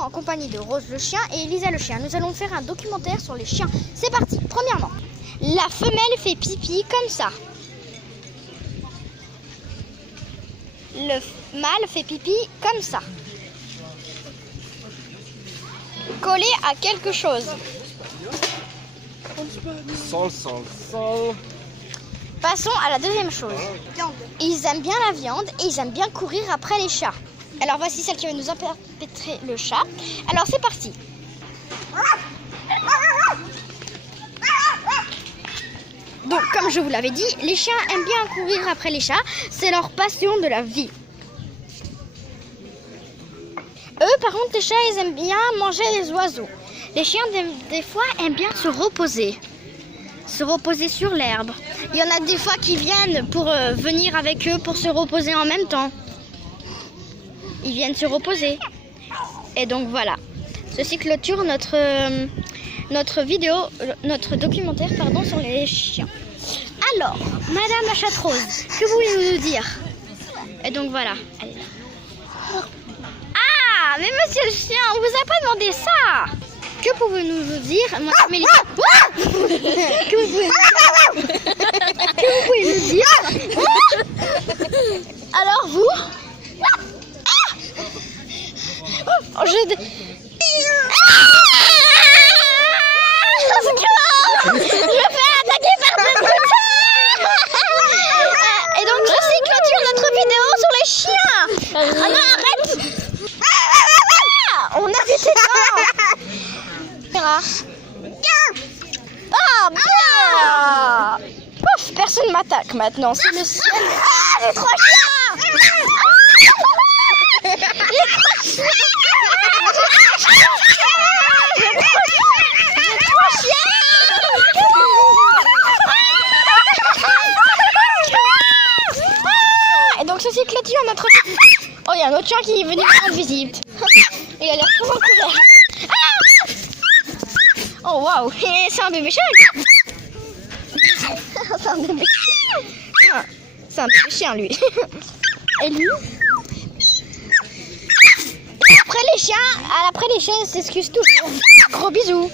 en compagnie de Rose le chien et Elisa le chien. Nous allons faire un documentaire sur les chiens. C'est parti. Premièrement, la femelle fait pipi comme ça. Le mâle fait pipi comme ça. Collé à quelque chose. Sol. Passons à la deuxième chose. Ils aiment bien la viande et ils aiment bien courir après les chats. Alors voici celle qui va nous interpréter le chat. Alors c'est parti. Donc comme je vous l'avais dit, les chiens aiment bien courir après les chats. C'est leur passion de la vie. Eux par contre les chats ils aiment bien manger les oiseaux. Les chiens des fois aiment bien se reposer sur l'herbe. Il y en a des fois qui viennent pour venir avec eux pour se reposer en même temps. Ils viennent se reposer. Et donc voilà. Ceci clôture notre vidéo, notre documentaire sur les chiens. Alors, Madame la chatte rose, que voulez-vous nous dire? Et donc voilà. Ah, mais monsieur le chien, on vous a pas demandé ça. Que pouvez-vous nous dire? Moi, Mélissa. Que vous pouvez nous dire? Alors vous? Oh, je vais attaquer par deux moutons. Et donc ceci clôture notre vidéo sur les chiens. Ah non, arrête. On a vu tes dents. Ah bien. Pouf, personne m'attaque maintenant. C'est le ciel. Ah, les trois chiens. Les trois chiens. Et donc ceci clôture notre... Oh, il y a un autre chien qui est venu rendre visite. Il a l'air trop en couleur. Oh waouh, c'est un bébé chien. C'est un bébé chien. C'est un bébé chien lui. Et lui? Et après les chiens, ils s'excusent toujours. Gros bisous.